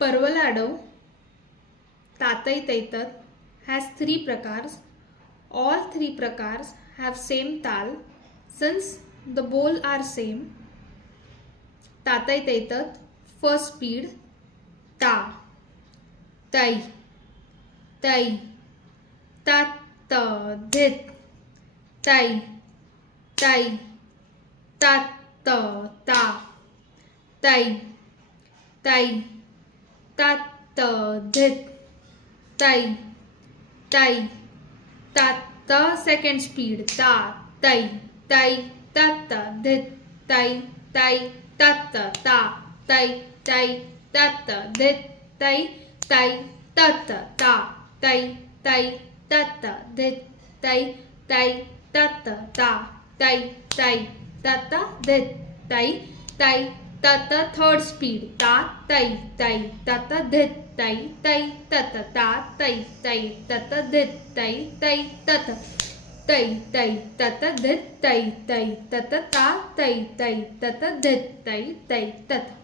Parvaladov, Tatai Taitat has three prakars. All three prakars have same tal. Since the bowl are same, Tatai Taitat, first speed, ta, tai, tai, tat, ta, dhit, tai, tai, tat, ta, ta, tai, tai, tat, ta, dhit, tai, tai, tat, ta, second speed, ta, tai, tai, tat, ta, dhit, tai, tai, tat, ta, ta, tai, tai, tat, ta, dhit, tai, tai, tat, ta, ta, tai, tai, tat, ta, dhit, tai, tai, tat, ta, ta, tai, tai, tat, ta, dhit, tai, tai, tat, ta, third speed, ta, tai, tai, tat, ta, dhit, tai, tai, tat, ta, ta, tai, tai, tat, ta, dhit, tai, tai, tat, ta, tai, tai, tat, ta, dhit, tai, tai, tat, ta, ta, tai, tai, tat, ta, dhit, tai, tai, tat.